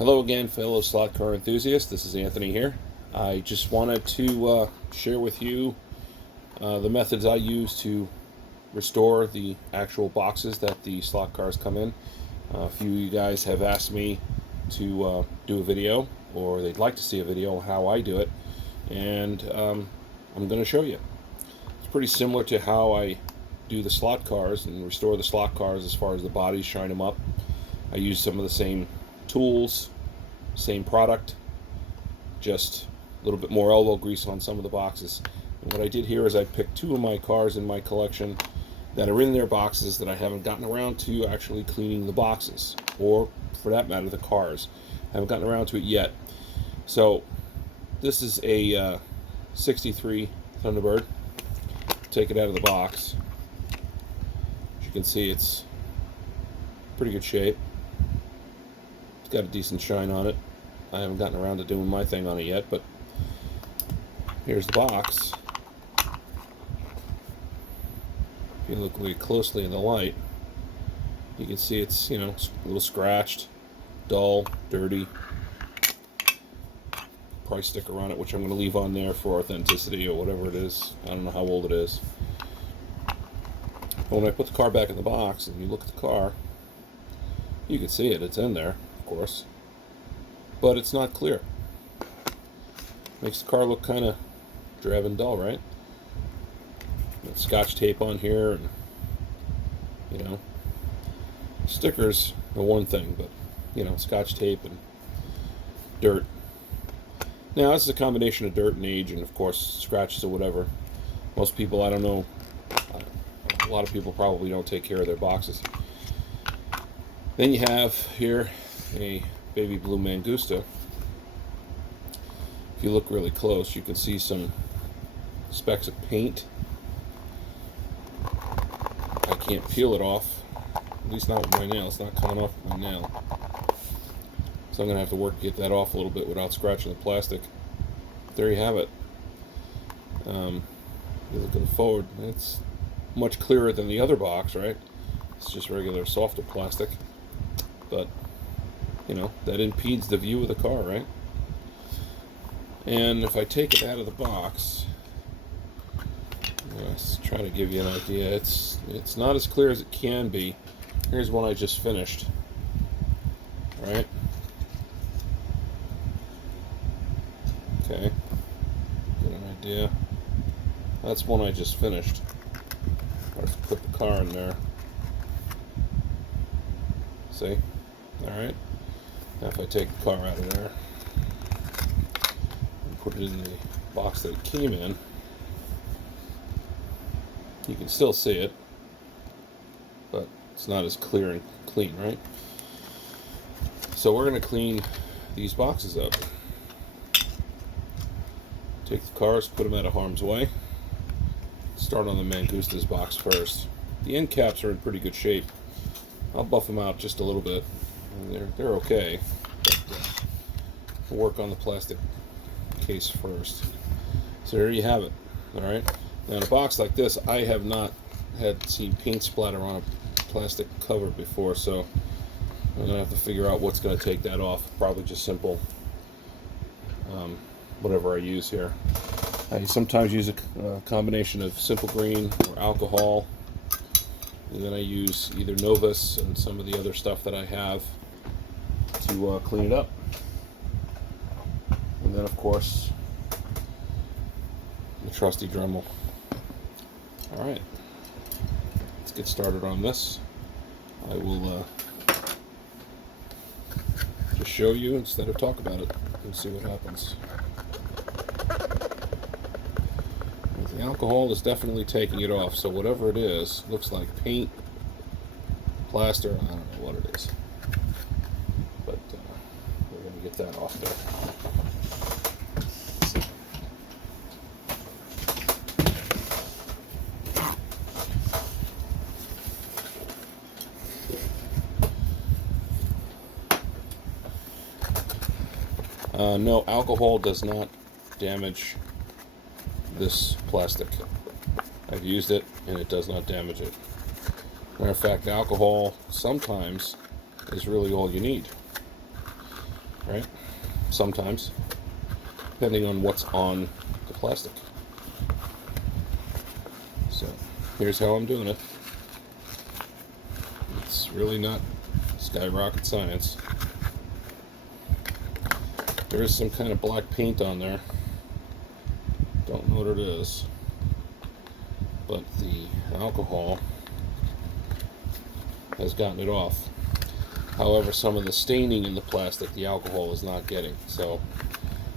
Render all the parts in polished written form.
Hello again, fellow slot car enthusiasts. This is Anthony here. I just wanted to share with you the methods I use to restore the actual boxes that the slot cars come in. A few of you guys have asked me to do a video, or they'd like to see a video on how I do it, and I'm going to show you. It's pretty similar to how I do the slot cars and restore the slot cars as far as the bodies, shine them up. I use some of the same tools, same product, just a little bit more elbow grease on some of the boxes. And what I did here is I picked two of my cars in my collection that are in their boxes that I haven't gotten around to actually cleaning the boxes, or for that matter the cars. I haven't gotten around to it yet. So this is a 63 Thunderbird. Take it out of the box. As you can see, it's pretty good shape. It's got a decent shine on it. I haven't gotten around to doing my thing on it yet, but here's the box. If you look really closely in the light, you can see it's, a little scratched, dull, dirty. Price sticker on it, which I'm going to leave on there for authenticity or whatever it is. I don't know how old it is. But when I put the car back in the box and you look at the car, you can see it. It's in there, of course. But it's not clear. Makes the car look kind of drab and dull, right? Got Scotch tape on here, and stickers are one thing, but Scotch tape and dirt. Now this is a combination of dirt and age, and of course scratches or whatever. Most people, I don't know, a lot of people probably don't take care of their boxes. Then you have here a baby blue Mangusta. If you look really close, you can see some specks of paint. I can't peel it off, at least not with my nail. It's not coming off with my nail. So I'm going to have to work to get that off a little bit without scratching the plastic. There you have it. You're looking forward. It's much clearer than the other box, right? It's just regular softer plastic. But that impedes the view of the car, right? And if I take it out of the box, let's try to give you an idea. It's not as clear as it can be. Here's one I just finished. Right? Okay. Get an idea. That's one I just finished. Let's put the car in there. See? Alright. Now if I take the car out of there and put it in the box that it came in, you can still see it, but it's not as clear and clean, right? So we're going to clean these boxes up. Take the cars, put them out of harm's way. Start on the Mangusta's box first. The end caps are in pretty good shape. I'll buff them out just a little bit. They're okay. But, we'll work on the plastic case first. So there you have it. All right. Now in a box like this, I have not seen paint splatter on a plastic cover before, so I'm gonna have to figure out what's gonna take that off. Probably just simple, whatever I use here. I sometimes use a combination of Simple Green or alcohol, and then I use either Novus and some of the other stuff that I have to clean it up. And then of course the trusty Dremel. Alright, let's get started on this. I will just show you instead of talk about it and see what happens. The alcohol is definitely taking it off, so whatever it is, looks like paint, plaster, I don't know what it is. But we're going to get that off there. No, alcohol does not damage this plastic. I've used it and it does not damage it. Matter of fact, alcohol sometimes is really all you need. right? Sometimes, depending on what's on the plastic. So here's how I'm doing it. It's really not skyrocket science. There is some kind of black paint on there. Don't know what it is. But the alcohol has gotten it off. However, some of the staining in the plastic, the alcohol is not getting. So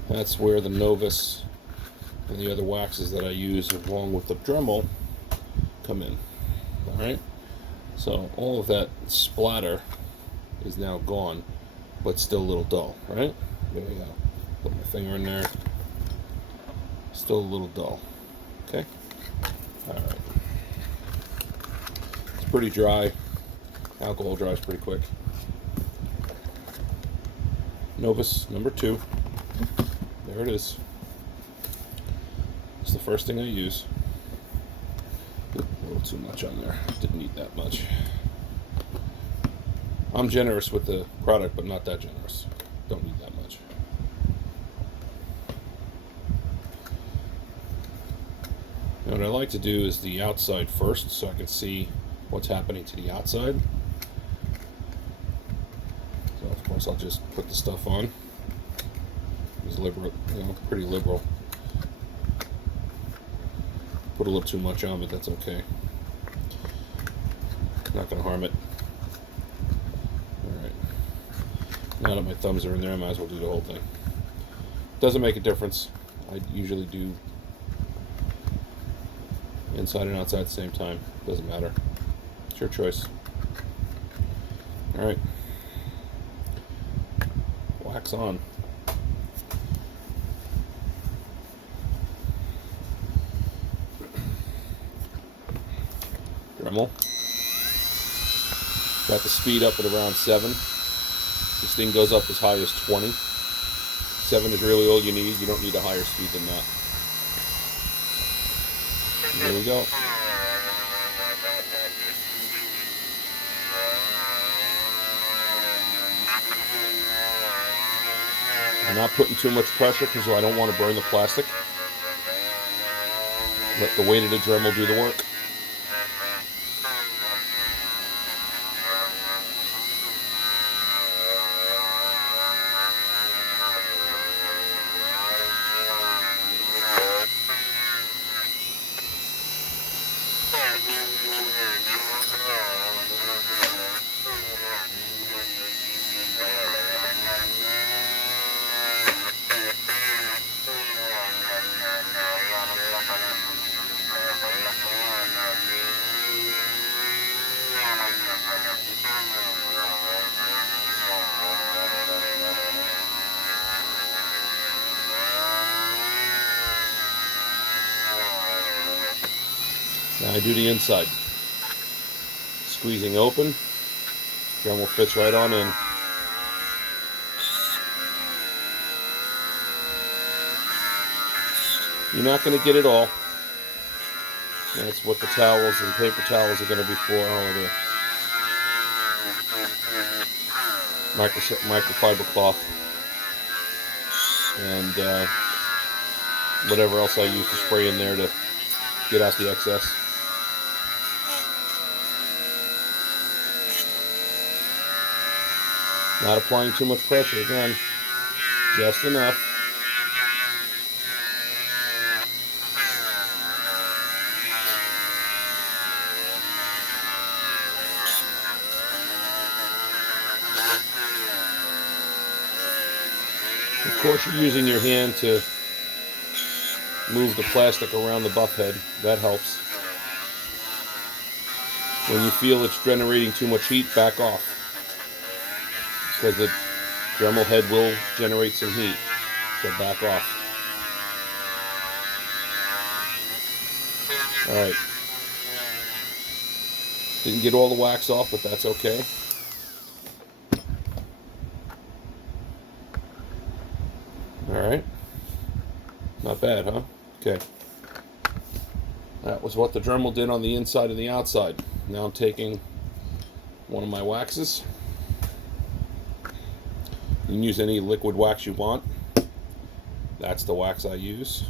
that's where the Novus and the other waxes that I use along with the Dremel come in. Alright? So all of that splatter is now gone, but still a little dull, right? There we go. Put my finger in there. Still a little dull. Okay? Alright. It's pretty dry. Alcohol dries pretty quick. Novus number 2. There it is. It's the first thing I use. Oop, a little too much on there. Didn't need that much. I'm generous with the product, but not that generous. Don't need that much. Now what I like to do is the outside first, so I can see what's happening to the outside. So of course I'll just put the stuff on. It's liberal, pretty liberal. Put a little too much on, but that's okay. Not gonna harm it. Alright. Now that my thumbs are in there, I might as well do the whole thing. Doesn't make a difference. I usually do inside and outside at the same time. Doesn't matter. It's your choice. Alright. Wax on. Dremel. Got the speed up at around 7. This thing goes up as high as 20. 7 is really all you need. You don't need a higher speed than that. There we go. I'm not putting too much pressure because I don't want to burn the plastic. Let the weight of the Dremel do the work. Now I do the inside. Squeezing open. Dremel fits right on in. You're not going to get it all. That's what the towels and paper towels are going to be for. Oh, the microfiber cloth. And whatever else I use to spray in there to get out the excess. Not applying too much pressure again, just enough. Of course, you're using your hand to move the plastic around the buff head. That helps. When you feel it's generating too much heat, back off. Because the Dremel head will generate some heat. So back off. Alright. Didn't get all the wax off, but that's okay. Alright. Not bad, huh? Okay. That was what the Dremel did on the inside and the outside. Now I'm taking one of my waxes. You can use any liquid wax you want. That's the wax I use.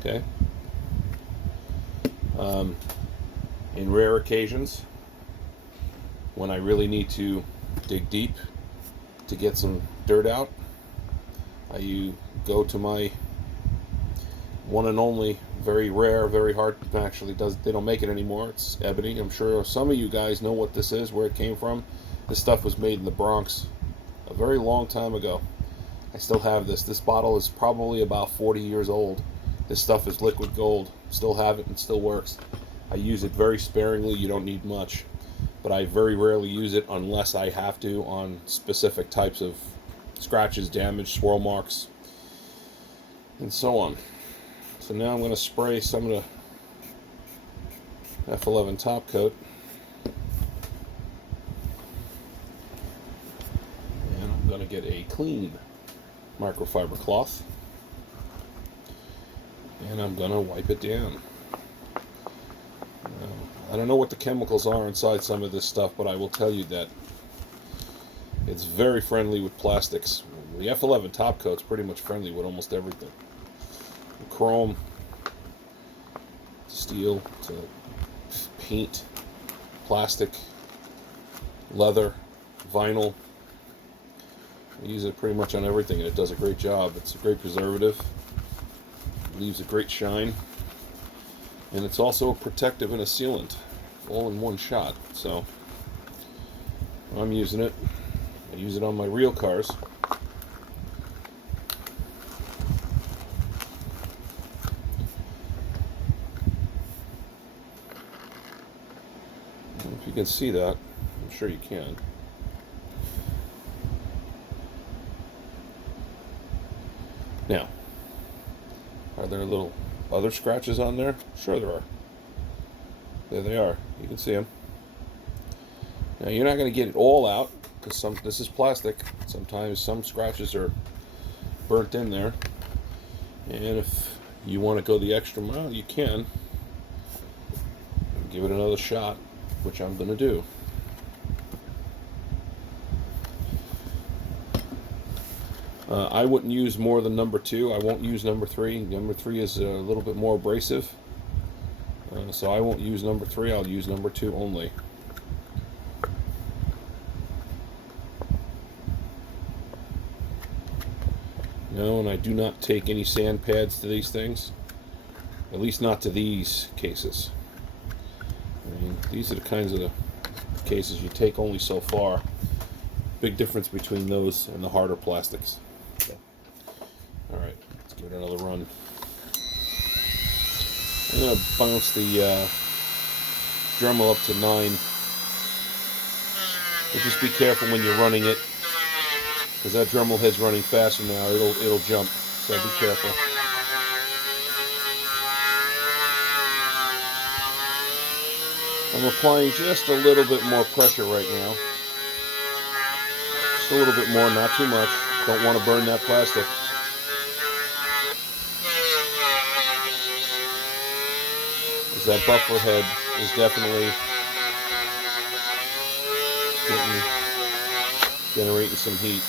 Okay. In rare occasions, when I really need to dig deep to get some dirt out, I go to my one and only, very rare, very hard, actually they don't make it anymore, it's ebony. I'm sure some of you guys know what this is, where it came from. This stuff was made in the Bronx a very long time ago. I still have this. This bottle is probably about 40 years old. This stuff is liquid gold. Still have it and still works. I use it very sparingly. You don't need much. But I very rarely use it unless I have to on specific types of scratches, damage, swirl marks, and so on. So now I'm going to spray some of the F11 top coat. And I'm going to get a clean microfiber cloth. And I'm going to wipe it down. I don't know what the chemicals are inside some of this stuff, but I will tell you that it's very friendly with plastics. The F11 top coat's pretty much friendly with almost everything. Chrome, steel, to paint, plastic, leather, vinyl. I use it pretty much on everything, and it does a great job. It's a great preservative. It leaves a great shine. And it's also a protective and a sealant, all in one shot. So I'm using it. I use it on my real cars. I don't know if you can see that. I'm sure you can. Now, are there little other scratches on there? Sure there are. There they are. You can see them. Now you're not going to get it all out because this is plastic. Sometimes some scratches are burnt in there. And if you want to go the extra mile, you can. Give it another shot, which I'm going to do. I wouldn't use more than number 2. I won't use number 3. Number 3 is a little bit more abrasive. So I won't use number 3. I'll use number 2 only. No, and I do not take any sand pads to these things. At least not to these cases. I mean, these are the kinds of cases you take only so far. Big difference between those and the harder plastics. So, all right, let's give it another run. I'm going to bounce the Dremel up to 9. But just be careful when you're running it, because that Dremel head's running faster now. It'll jump, so be careful. I'm applying just a little bit more pressure right now. Just a little bit more, not too much. Don't want to burn that plastic. Because that buffer head is definitely generating some heat.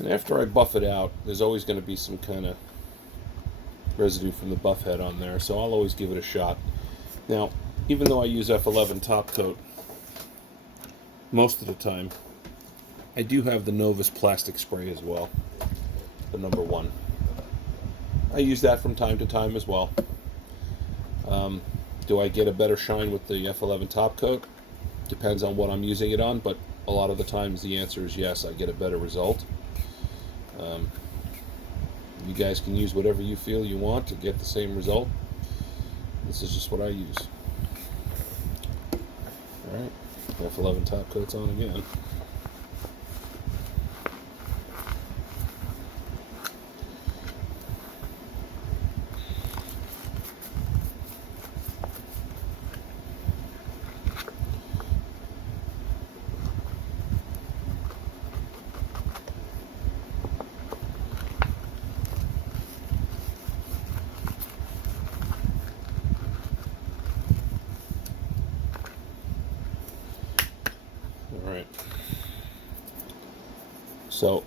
And after I buff it out, there's always going to be some kind of residue from the buff head on there, so I'll always give it a shot. Now, even though I use F11 top coat most of the time, I do have the Novus plastic spray as well, the number 1. I use that from time to time as well. Do I get a better shine with the F11 top coat? Depends on what I'm using it on, but a lot of the times the answer is yes, I get a better result. You guys can use whatever you feel you want to get the same result. This is just what I use. Alright, F11 top coat's on again. Alright. So,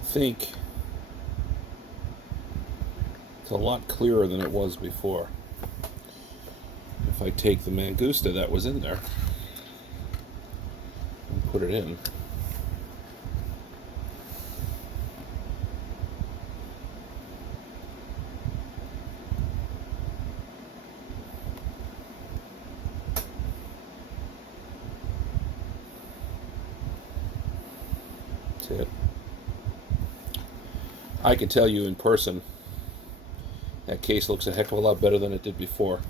I think it's a lot clearer than it was before. If I take the Mangusta that was in there and put it in. That's it. I can tell you in person, that case looks a heck of a lot better than it did before.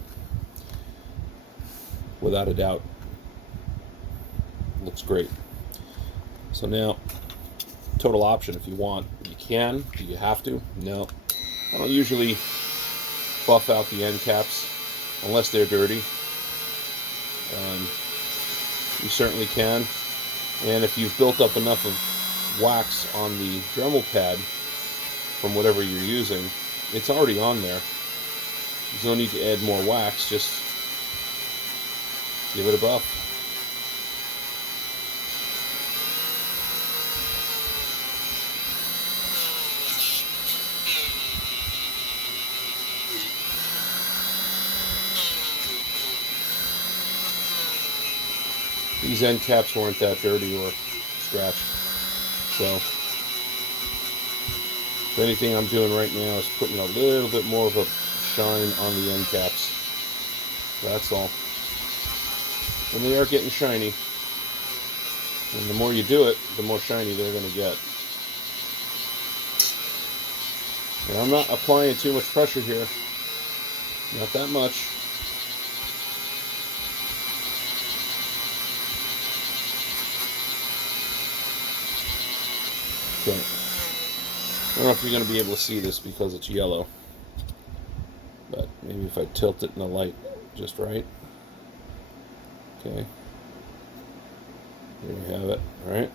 Without a doubt. Looks great. So now, total option if you want. You can. Do you have to? No. I don't usually buff out the end caps unless they're dirty. You certainly can. And if you've built up enough of wax on the Dremel pad from whatever you're using, it's already on there. There's no need to add more wax, just give it a buff. These end caps weren't that dirty or scratched, so if anything I'm doing right now is putting a little bit more of a shine on the end caps. That's all. And they are getting shiny. And the more you do it, the more shiny they're going to get. And I'm not applying too much pressure here. Not that much. Okay. I don't know if you're going to be able to see this because it's yellow. But maybe if I tilt it in the light just right. Okay. There you have it, alright?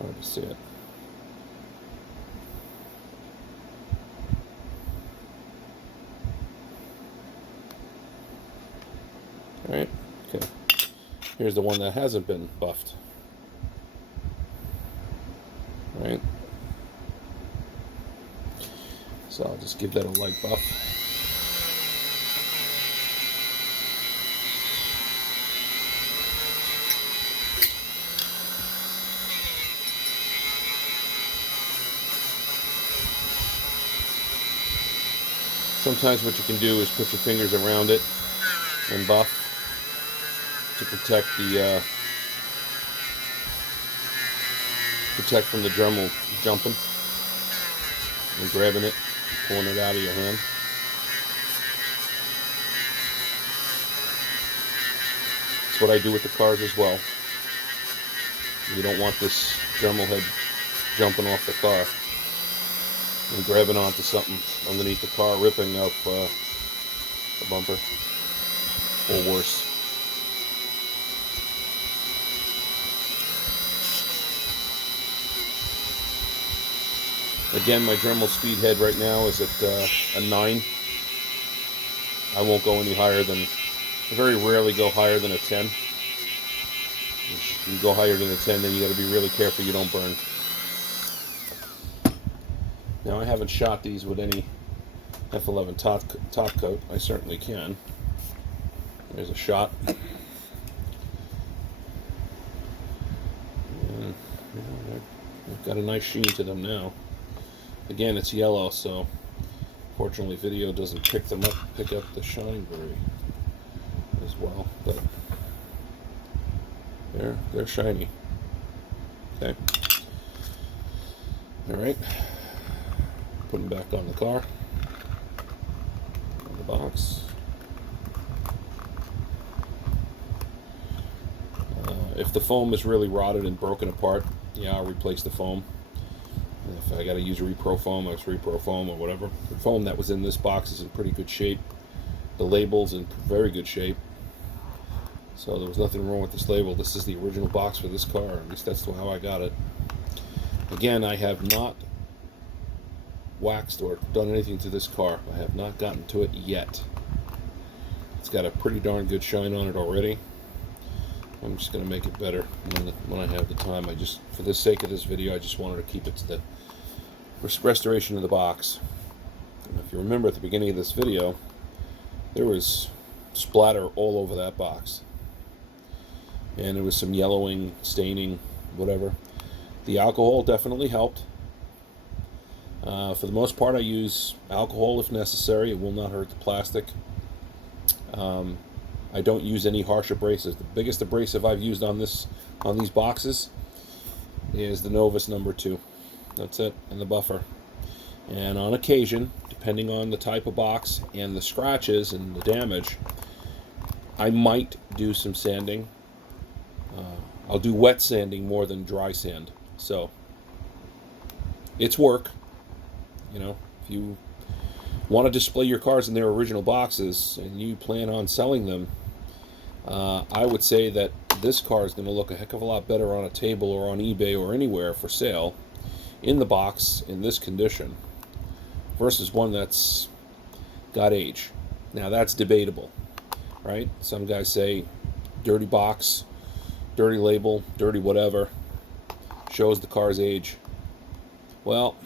Hard to see it. Alright, okay. Here's the one that hasn't been buffed. Alright. So I'll just give that a light buff. Sometimes what you can do is put your fingers around it and buff to protect the protect from the Dremel jumping and grabbing it, pulling it out of your hand. That's what I do with the cars as well. You don't want this Dremel head jumping off the car and grabbing onto something underneath the car, ripping up the bumper, or worse. Again, my Dremel speed head right now is at a 9. I won't go any higher than, I very rarely go higher than a 10. If you go higher than the 10, then you got to be really careful you don't burn. Now, I haven't shot these with any F11 top coat. I certainly can. There's a shot. And, they've got a nice sheen to them now. Again, it's yellow, so fortunately video doesn't pick up the shine very as well, but they're shiny. Okay. All right. Put them back on the car, on the box. If the foam is really rotted and broken apart, yeah, I'll replace the foam. If I got to use Repro foam, I'll use Repro foam or whatever. The foam that was in this box is in pretty good shape. The label's in very good shape. So there was nothing wrong with this label. This is the original box for this car. At least that's how I got it. Again, I have not waxed or done anything to this car. I have not gotten to it yet. It's got a pretty darn good shine on it already. I'm just going to make it better when I have the time. For the sake of this video, I just wanted to keep it to the restoration of the box. And if you remember at the beginning of this video, there was splatter all over that box. And there was some yellowing, staining, whatever. The alcohol definitely helped. For the most part, I use alcohol if necessary. It will not hurt the plastic. I don't use any harsh abrasives. The biggest abrasive I've used on these boxes is the Novus number 2. That's it, and the buffer. And on occasion, depending on the type of box and the scratches and the damage, I might do some sanding. I'll do wet sanding more than dry sand. So it's work. You know, if you want to display your cars in their original boxes and you plan on selling them, I would say that this car is going to look a heck of a lot better on a table or on eBay or anywhere for sale in the box in this condition versus one that's got age. Now that's debatable, right? Some guys say dirty box, dirty label, dirty whatever, shows the car's age. Well,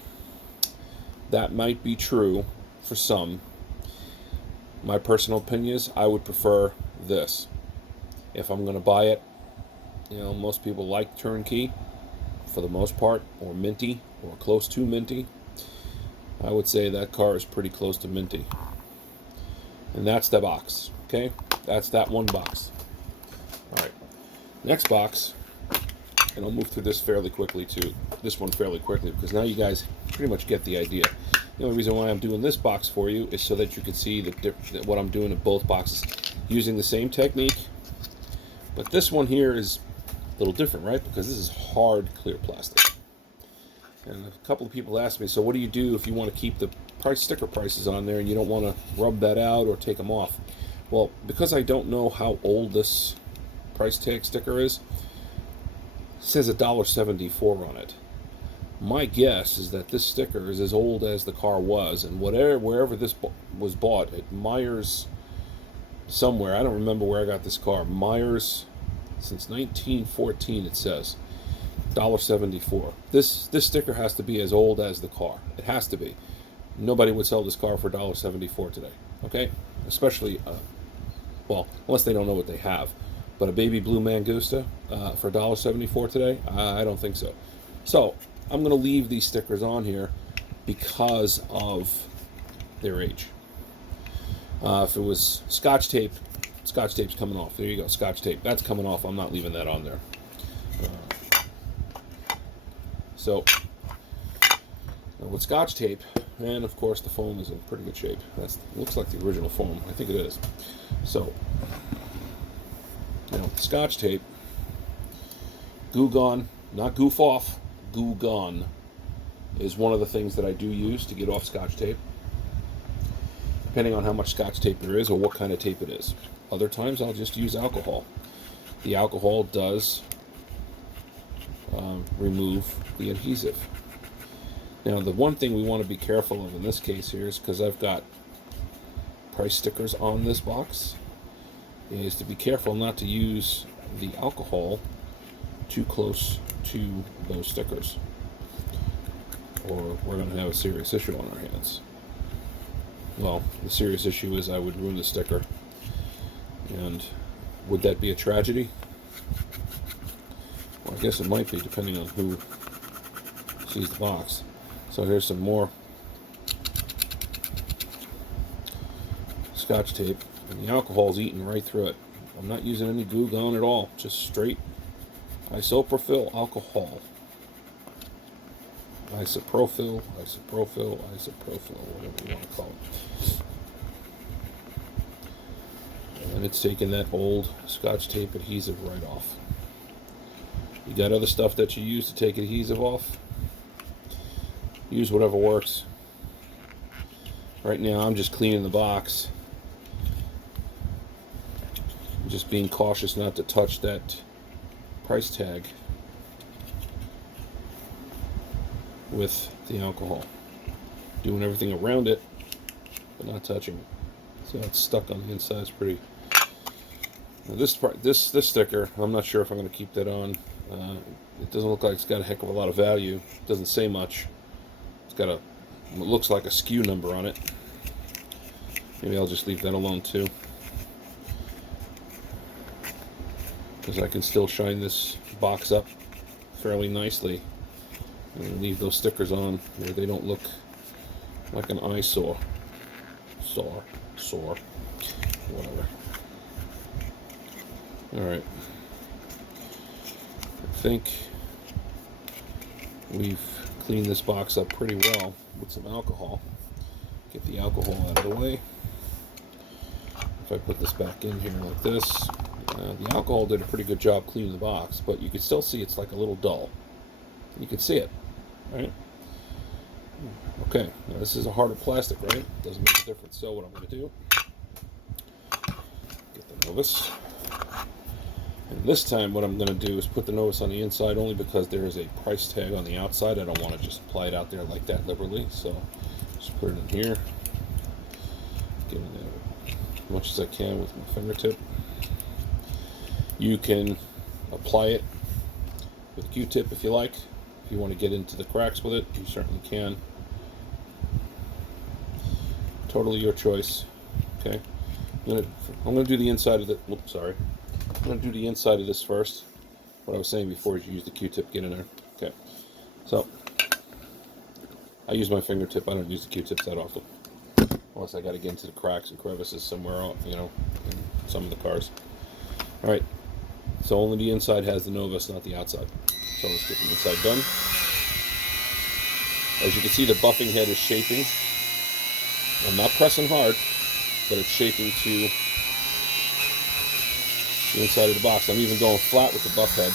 that might be true for some. My personal opinion is I would prefer this. If I'm going to buy it, you know, most people like turnkey for the most part, or minty, or close to minty. I would say that car is pretty close to minty. And that's the box, okay? That's that one box. All right, next box, and I'll move through this fairly quickly too. This one fairly quickly, because now you guys pretty much get the idea. The only reason why I'm doing this box for you is so that you can see what I'm doing in both boxes, using the same technique. But this one here is a little different, right? Because this is hard, clear plastic. And a couple of people asked me, so what do you do if you want to keep the sticker prices on there and you don't want to rub that out or take them off? Well, because I don't know how old this price tag sticker is, it says $1.74 on it. My guess is that this sticker is as old as the car was, and wherever this was bought, at Myers somewhere, I don't remember where I got this car, Myers, since 1914 it says, $1.74. This sticker has to be as old as the car. It has to be. Nobody would sell this car for $1.74 today, okay? Especially, well, unless they don't know what they have. But a baby blue Mangusta for $1.74 today, I don't think so. So I'm going to leave these stickers on here because of their age. If it was Scotch tape, Scotch tape's coming off. There you go, Scotch tape. That's coming off. I'm not leaving that on there. So with Scotch tape, and of course the foam is in pretty good shape. Looks like the original foam. I think it is. So now with Scotch tape, Goo Gone, not goof off, Goo Gone is one of the things that I do use to get off Scotch tape, depending on how much Scotch tape there is or what kind of tape it is. Other times I'll just use alcohol. The alcohol does remove the adhesive. Now the one thing we want to be careful of in this case here is, because I've got price stickers on this box, is to be careful not to use the alcohol too close to those stickers, or we're going to have a serious issue on our hands. Well, the serious issue is I would ruin the sticker, and would that be a tragedy? Well, I guess it might be, depending on who sees the box. So here's some more Scotch tape, and the alcohol's eating right through it. I'm not using any Goo Gone at all, just straight isopropyl alcohol. Isopropyl, whatever you want to call it. And it's taking that old Scotch tape adhesive right off. You got other stuff that you use to take adhesive off? Use whatever works. Right now I'm just cleaning the box. I'm just being cautious not to touch that price tag with the alcohol. Doing everything around it, but not touching it. So it's stuck on the inside. It's pretty. Now this sticker, I'm not sure if I'm going to keep that on. It doesn't look like it's got a heck of a lot of value. It doesn't say much. It's got it looks like a SKU number on it. Maybe I'll just leave that alone too, because I can still shine this box up fairly nicely and leave those stickers on where they don't look like an eyesore. Sore, whatever. Alright. I think we've cleaned this box up pretty well with some alcohol. Get the alcohol out of the way. If I put this back in here like this, the alcohol did a pretty good job cleaning the box, but you can still see it's like a little dull. You can see it, right? Okay, now this is a harder plastic, right? Doesn't make a difference. So what I'm going to do, get the Novus. And this time what I'm going to do is put the Novus on the inside, only because there is a price tag on the outside. I don't want to just apply it out there like that liberally. So just put it in here. Get in there as much as I can with my fingertip. You can apply it with Q-tip if you like. If you want to get into the cracks with it, you certainly can. Totally your choice. Okay, I'm gonna do the inside of the. Oops, sorry. I'm gonna do the inside of this first. What I was saying before is you use the Q-tip, get in there. Okay, so I use my fingertip. I don't use the Q-tips that often, unless I got to get into the cracks and crevices somewhere else, you know, in some of the cars. All right, so only the inside has the Novus, not the outside. So let's get the inside done. As you can see, the buffing head is shaping. I'm not pressing hard, but it's shaping to the inside of the box. I'm even going flat with the buff head.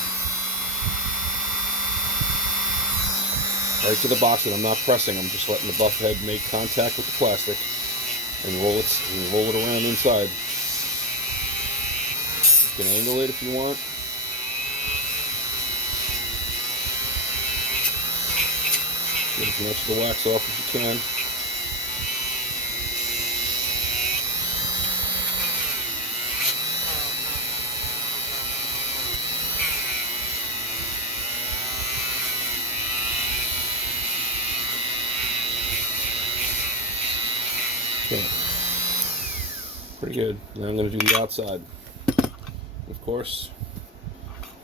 Right to the box, and I'm not pressing. I'm just letting the buff head make contact with the plastic and roll it around inside. You can angle it if you want. Get as much of the wax off as you can. Okay, pretty good. Now I'm going to do the outside. Of course,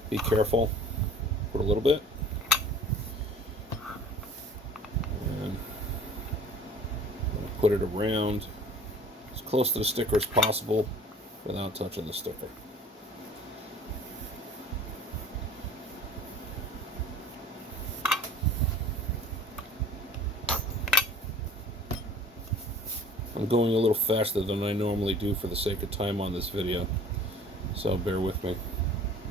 be careful. Put a little bit. And put it around as close to the sticker as possible without touching the sticker. I'm going a little faster than I normally do for the sake of time on this video, so bear with me.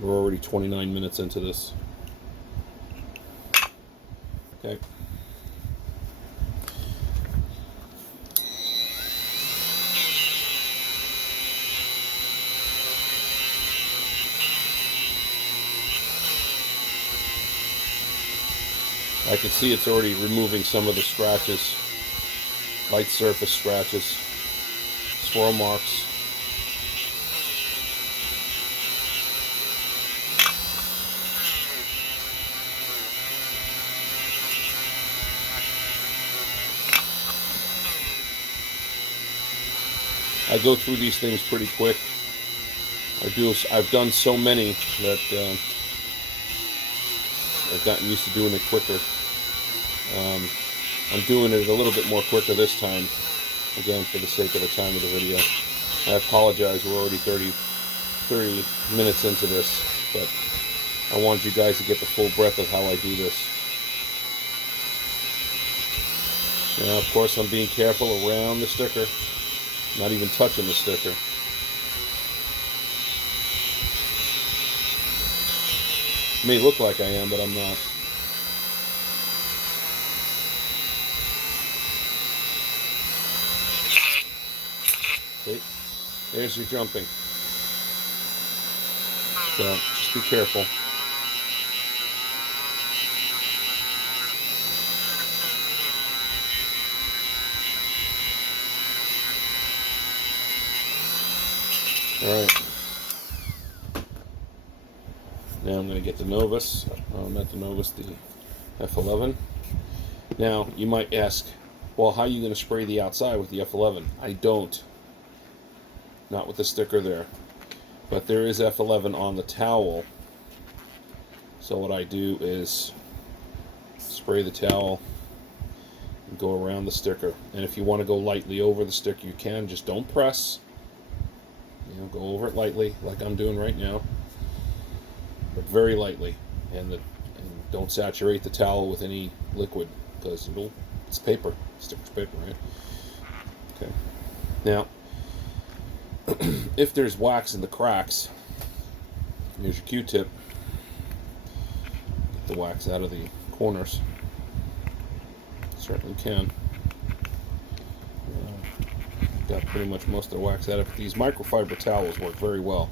We're already 29 minutes into this. Okay. I can see it's already removing some of the scratches, light surface scratches, swirl marks. I go through these things pretty quick. I've done so many that I've gotten used to doing it quicker. I'm doing it a little bit more quicker this time, again, for the sake of the time of the video. I apologize, we're already 30 minutes into this, but I wanted you guys to get the full breadth of how I do this. Now, of course, I'm being careful around the sticker, not even touching the sticker. It may look like I am, but I'm not. See? There's your jumping. So, just be careful. Alright. Now I'm going to get the Novus. Not the Novus, the F11. Now, you might ask, well, how are you going to spray the outside with the F11? I don't. Not with the sticker there. But there is F11 on the towel. So what I do is spray the towel and go around the sticker. And if you want to go lightly over the sticker, you can. Just don't press. You know, go over it lightly, like I'm doing right now. But very lightly. And don't saturate the towel with any liquid, because it's paper. Sticker's paper, right? Okay. Now, if there's wax in the cracks, here's your Q-tip. Get the wax out of the corners. Certainly can. Got pretty much most of the wax out of it. These microfiber towels work very well.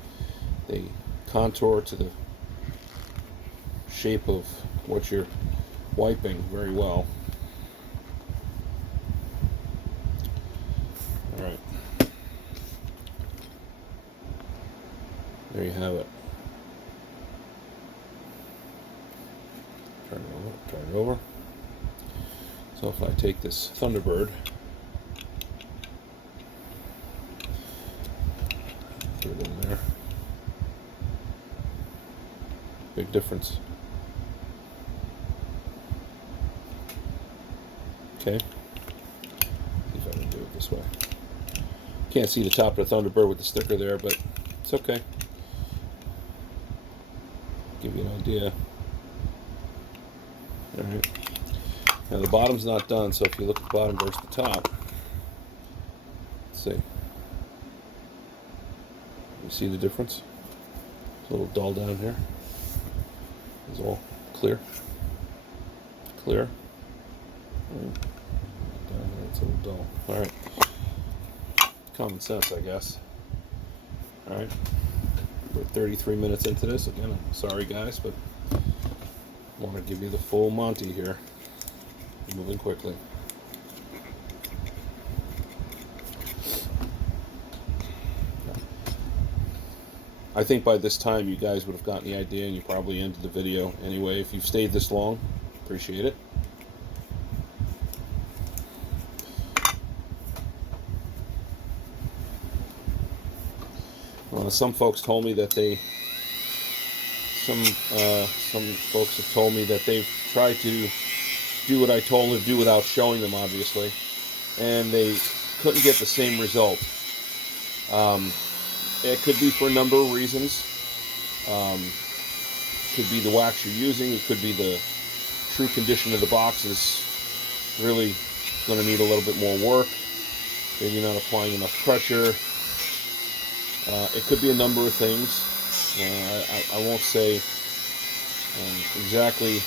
They contour to the shape of what you're wiping very well. Alright. There you have it. Turn it over. So if I take this Thunderbird, put it in there. Big difference. Okay. See if I can do it this way. Can't see the top of the Thunderbird with the sticker there, but it's okay. Give you an idea. Alright. Now the bottom's not done, so if you look at the bottom versus the top, let's see. You see the difference? It's a little dull down here. It's all clear. Clear. Down here it's a little dull. Alright. Common sense, I guess. Alright. We're 33 minutes into this. Again, I'm sorry guys, but I want to give you the full Monty here. Moving quickly. I think by this time you guys would have gotten the idea, and you probably ended the video anyway. If you've stayed this long, appreciate it. Some folks told me that some folks have told me that they've tried to do what I told them to do without showing them, obviously, and they couldn't get the same result. It could be for a number of reasons. Could be the wax you're using. It could be the true condition of the box is really going to need a little bit more work. Maybe not applying enough pressure. It could be a number of things. I won't say exactly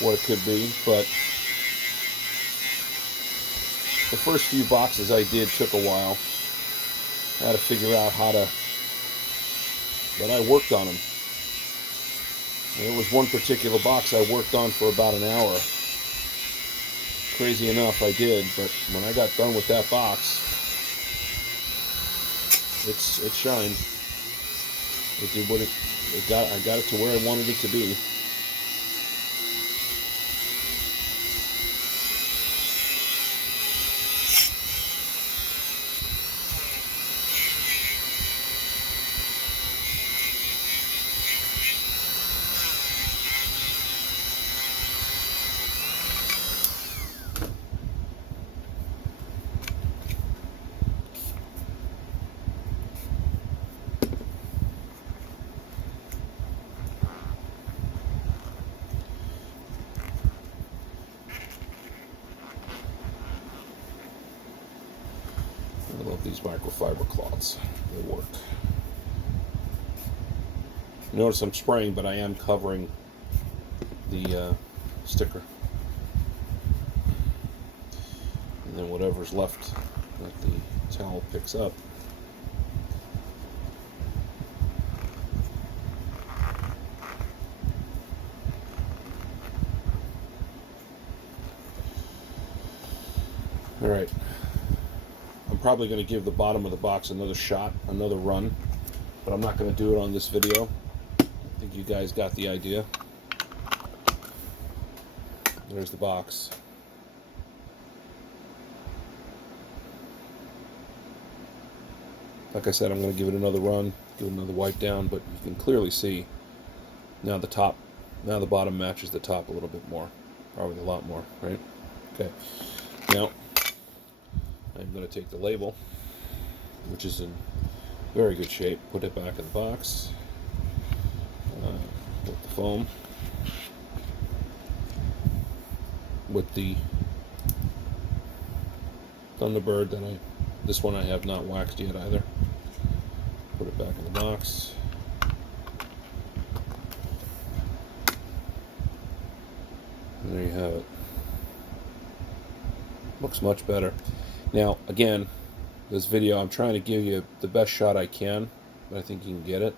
what it could be, but the first few boxes I did took a while. I had to figure out but I worked on them. There was one particular box I worked on for about an hour. Crazy enough, I did, but when I got done with that box, it shined. It did what I got it to where I wanted it to be. these microfiber cloths. They work. Notice I'm spraying, but I am covering the sticker. And then whatever's left that the towel picks up, alright, I'm probably going to give the bottom of the box another shot, another run, but I'm not going to do it on this video. I think you guys got the idea. There's the box. Like I said, I'm going to give it another run, give it another wipe down, but you can clearly see now the bottom matches the top a little bit more. Probably a lot more, right? Okay. Now, I'm going to take the label, which is in very good shape, put it back in the box with the foam, with the Thunderbird that this one I have not waxed yet either. Put it back in the box. And there you have it. Looks much better. Now, again, this video, I'm trying to give you the best shot I can, but I think you can get it.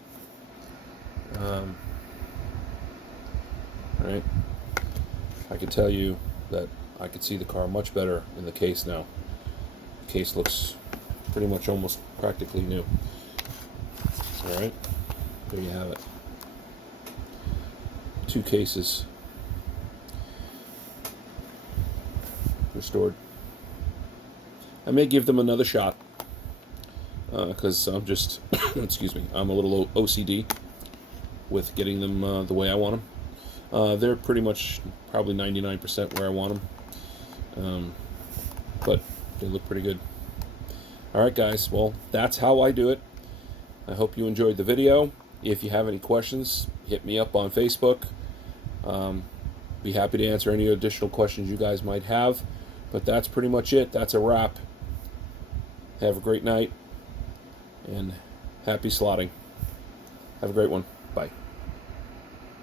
Right? I can tell you that I can see the car much better in the case now. The case looks pretty much almost practically new. Alright, there you have it. 2 cases restored. I may give them another shot because I'm just, excuse me, I'm a little OCD with getting them the way I want them. They're pretty much probably 99% where I want them, but they look pretty good. Alright guys, well, that's how I do it. I hope you enjoyed the video. If you have any questions, hit me up on Facebook. Be happy to answer any additional questions you guys might have. But that's pretty much it. That's a wrap. Have a great night, and happy slotting. Have a great one. Bye.